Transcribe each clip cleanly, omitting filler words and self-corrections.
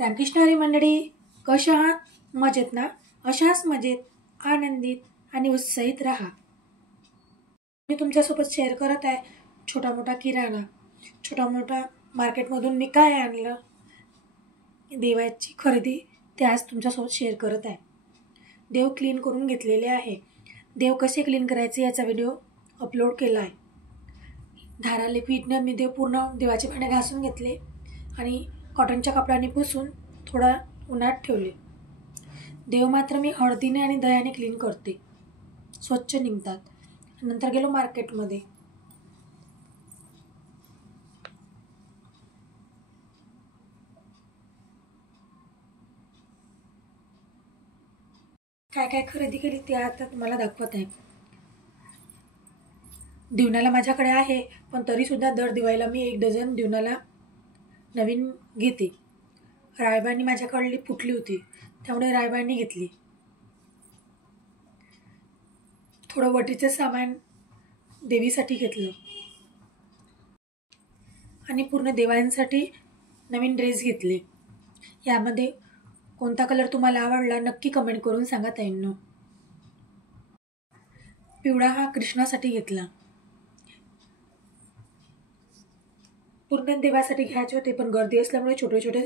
रामकृष्ण हरी मंडळी, कशा आहात? मजेत ना? अशाच मजेत, आनंदित आणि उत्साहित राहा. मी तुमच्यासोबत शेअर करत आहे छोटा मोठा किराणा, छोटा मोठा मार्केटमधून मी काय आणलं, देवाची खरेदी ते आज तुमच्यासोबत शेअर करत आहे. देव क्लीन करून घेतलेले आहे. देव कसे क्लीन करायचे याचा व्हिडिओ अपलोड केला आहे. धारा लिक्विडनं मी पूर्ण देवाचे भांडे घासून घेतले आणि कॉटनच्या कपड्याने पुसून थोडा उन्हात ठेवले. देव मात्र मी हळदीने आणि दह्याने क्लीन करते, स्वच्छ निघतात. नंतर गेलो मार्केटमध्ये. काय काय खरेदी केली ते आता तुम्हाला दाखवत आहे. दिवनाला माझ्याकडे आहे, पण तरीसुद्धा दर दिवाळीला मी 1 डझन दिवनाला नवीन घेते. रायबानी माझ्याकडली फुटली होती, त्यामुळे रायबानी घेतली. थोडं वटीचं सामान देवीसाठी घेतलं आणि पूर्ण देवांसाठी नवीन ड्रेस घेतले. यामध्ये कोणता कलर तुम्हाला आवडला नक्की कमेंट करून सांगा ताईंनो. पिवळा हा कृष्णासाठी घेतला. पूर्ण देवासाठी घ्यायचे होते, पण गर्दी असल्यामुळे छोटे छोटे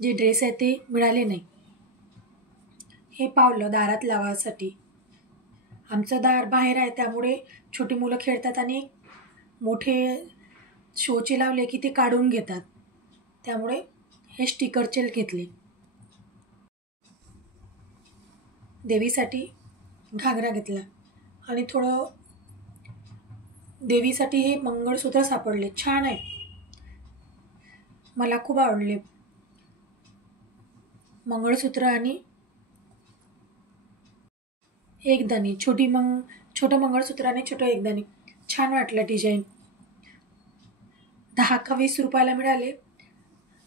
जे ड्रेस आहेत ते मिळाले नाही. हे पावलं दारात लावासाठी. आमचं दार बाहेर आहे, त्यामुळे छोटी मुलं खेळतात आणि मोठे शोचे लावले की ते काढून घेतात, त्यामुळे हे स्टिकरचे घेतले. देवीसाठी घागरा घेतला आणि थोडं देवीसाठी हे मंगळसूत्र सापडले, छान आहे, मला खूप आवडले. मंगळसूत्र आणि एकदाणी, छोटं मंगळसूत्र आणि छोटं एकदाणी, छान वाटलं डिझाईन. 10 का 20 रुपयाला मिळाले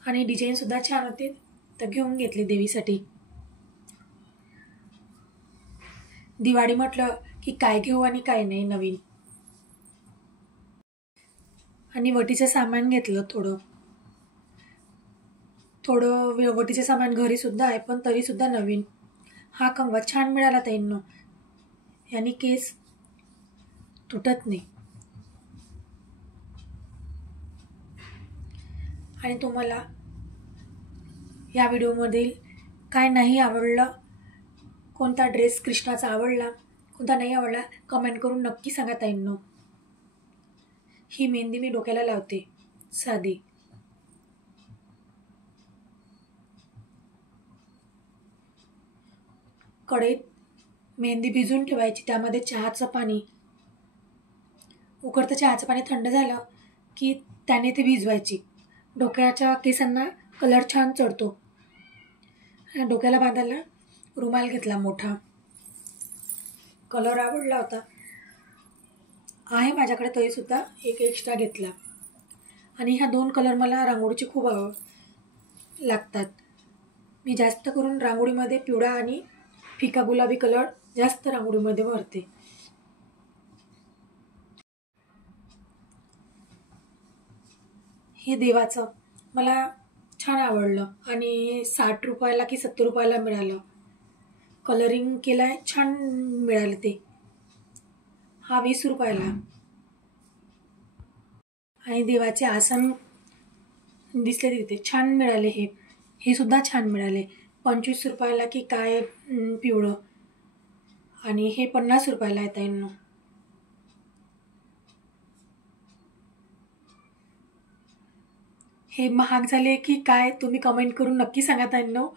आणि डिझाईनसुद्धा छान होते, तर घेऊन घेतले देवीसाठी. दिवाळी म्हटलं की काय घेऊ आणि काय नाही नवीन. आणि वटीचं सामान घेतलं थोडं वटीचं सामान घरी सुद्धा आहे, पण तरी सुद्धा नवीन. हा कंगवा छान मिळाला ताईंनो, यानी केस तुटत नाही. आणि तुम्हाला या व्हिडिओमधील काय नाही आवडलं, कोणता ड्रेस कृष्णाचा आवडला, कोणता नाही आवडला, कमेंट करून नक्की सांगा ताईंनो. ही मेहंदी मी डोक्याला लावते साधी. कढईत मेहंदी भिजून ठेवायची, त्यामध्ये चहाचं पाणी, उकळतं चहाचं पाणी थंड झालं की त्याने ती भिजवायची. डोक्याच्या केसांना कलर छान चढतो. डोक्याला बांधायला रुमाल घेतला मोठा, कलर आवडला होता, आहे माझ्याकडे तरीसुद्धा एक एक्स्ट्रा घेतला. आणि ह्या 2 कलर मला रांगोळीचे खूप लागतात. मी जास्त करून रांगोळीमध्ये पिवळा आणि फिका गुलाबी कलर जास्त रांगोळीमध्ये भरते. हे देवाचं मला छान आवडलं आणि 60 रुपयाला की 70 रुपयाला मिळालं. कलरिंग केलाय, छान मिळालं ते. हा 20 रुपयाला. आणि देवाचे आसन दिसले तिथे, छान मिळाले. हे सुद्धा छान मिळाले. 25 रुपयाला की काय पिवळं, आणि हे 50 रुपयाला आहे ताईंनो. हे महाग झाले की काय तुम्ही कमेंट करून नक्की सांगा ताईंनो.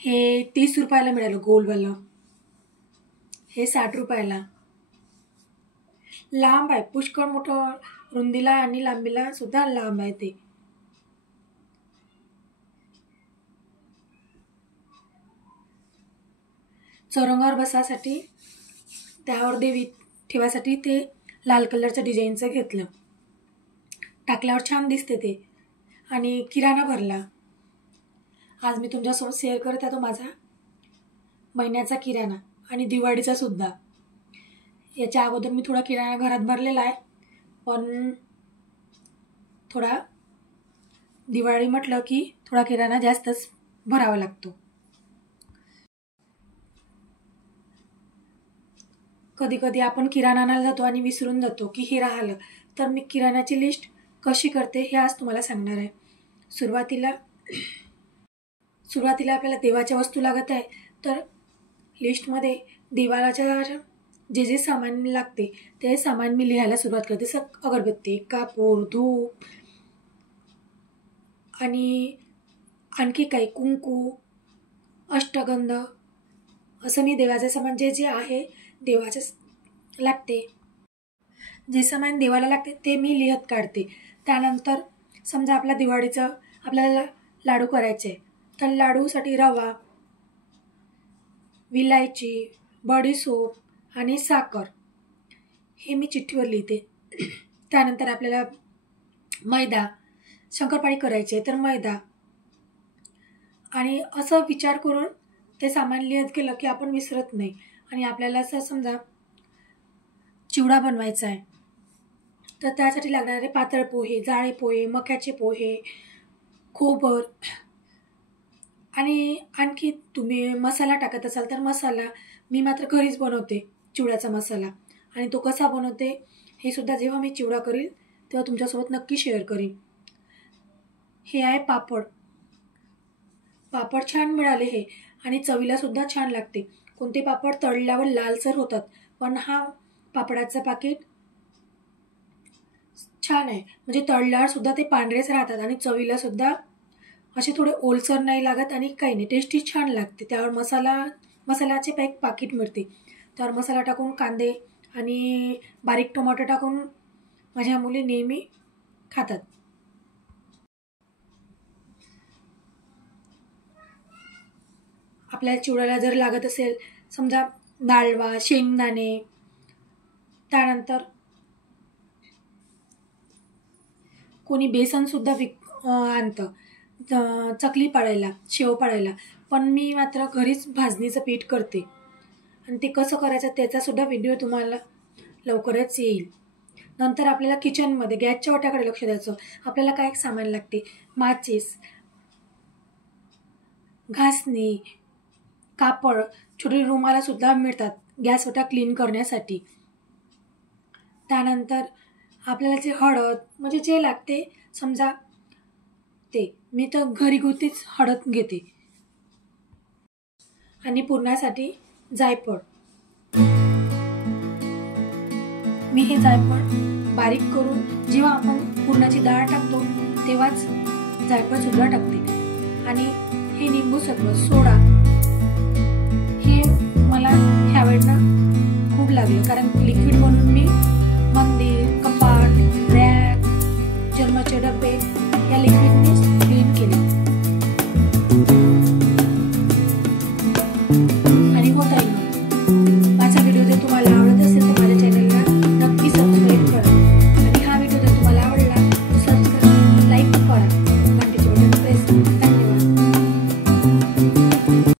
हे 30 रुपयाला मिळालं गोलवालं. हे 60 रुपयाला. लांब आहे, पुष्कळ मोठं, रुंदीला आणि लांबीला सुद्धा लांब आहे ते. चौरंगावर बसासाठी, त्यावर देवी ठेवासाठी ते लाल कलरच्या डिझाईनचं घेतलं. टाकल्यावर छान दिसते ते. आणि किराणा भरला. आज मी तुमच्यासोबत शेअर करत आहे तो माझा महिन्याचा किराणा आणि दिवाळीचा सुद्धा. याच्या अगोदर मी थोडा किराणा घरात भरलेला आहे, पण थोडा दिवाळी म्हटलं की थोडा किराणा जास्तच भरावा लागतो. कधी कधी आपण किराणा आणायला जातो आणि विसरून जातो की हे राहिलं. तर मी किराणाची लिस्ट कशी करते हे आज तुम्हाला सांगणार आहे. सुरुवातीला आपल्याला देवाच्या वस्तू लागत आहे. तर लिस्टमध्ये देवाच्या जे जे सामान लागते ते सामान मी लिहायला सुरुवात करते. अगरबत्ती, कापूर, धूप आणि आणखी काही कुंकू, अष्टगंध, असं मी देवाचे सामान जे जे आहे देवाचे लागते, जे सामान देवाला लागते ते मी लिहत काढते. त्यानंतर समजा आपल्या दिवाळीचं आपल्याला लाडू करायचे, तर लाडूसाठी रवा, विलायची, बडीशोप आणि साखर हे मी चिठ्ठीवर लिहिते. त्यानंतर आपल्याला मैदा, शंकरपाळी करायचे तर मैदा, आणि असं विचार करून ते सामान लिहत गेलं की आपण विसरत नाही. आणि आपल्याला असं समजा चिवडा बनवायचा आहे तर त्यासाठी लागणारे पातळ पोहे, जाळे पोहे, मक्याचे पोहे, खोबर, आणि आणखी तुम्ही मसाला टाकत असाल तर मसाला. मी मात्र घरीच बनवते चिवड्याचा मसाला, आणि तो कसा बनवते हे सुद्धा जेव्हा मी चिवडा करील तेव्हा तुमच्यासोबत नक्की शेअर करीन. हे आहे पापड. पापड छान मिळाले हे, आणि चवीला सुद्धा छान लागते. कोणते पापड तळल्यावर लालसर होतात, पण हा पापडाचं पाकिट छान आहे. म्हणजे तळल्यावर सुद्धा ते पांढरेच राहतात आणि चवीला सुद्धा असे थोडे ओलसर नाही लागत आणि काही नाही, टेस्टी छान लागते. त्यावर मसाल्याचे एक पाकिट मिळते. त्यावर मसाला टाकून कांदे आणि बारीक टोमॅटो टाकून माझ्या मुली नेहमी खातात. आपल्या चिवड्याला जर लागत असेल समजा डाळवा, शेंगदाणे, त्यानंतर कोणी बेसनसुद्धा आणतं चकली पाडायला, शेव पाडायला, पण मी मात्र घरीच भाजणीचं पीठ करते. आणि ते कसं करायचं त्याचासुद्धा व्हिडिओ तुम्हाला लवकरच येईल. नंतर आपल्याला किचनमध्ये गॅसच्या वाट्याकडे लक्ष द्यायचं. आपल्याला काय सामान लागते, माचीस, घासणी, कापड, छोटे रुमालासुद्धा मिळतात गॅस वाटा क्लीन करण्यासाठी. त्यानंतर आपल्याला जे हळद म्हणजे जे लागते समजा ते, मी तर घरगुतीच हळद घेते. आणि पुरणासाठी जायफळ. मी हे जायफळ बारीक करून जेव्हा आपण पुरणाची डाळ टाकतो तेव्हाच जायफळ सुद्धा टाकते. आणि हे निंबू सरबत, सोडा, हे मला ह्यावेळेला खूप लागलं कारण लिक्विड बनवून मी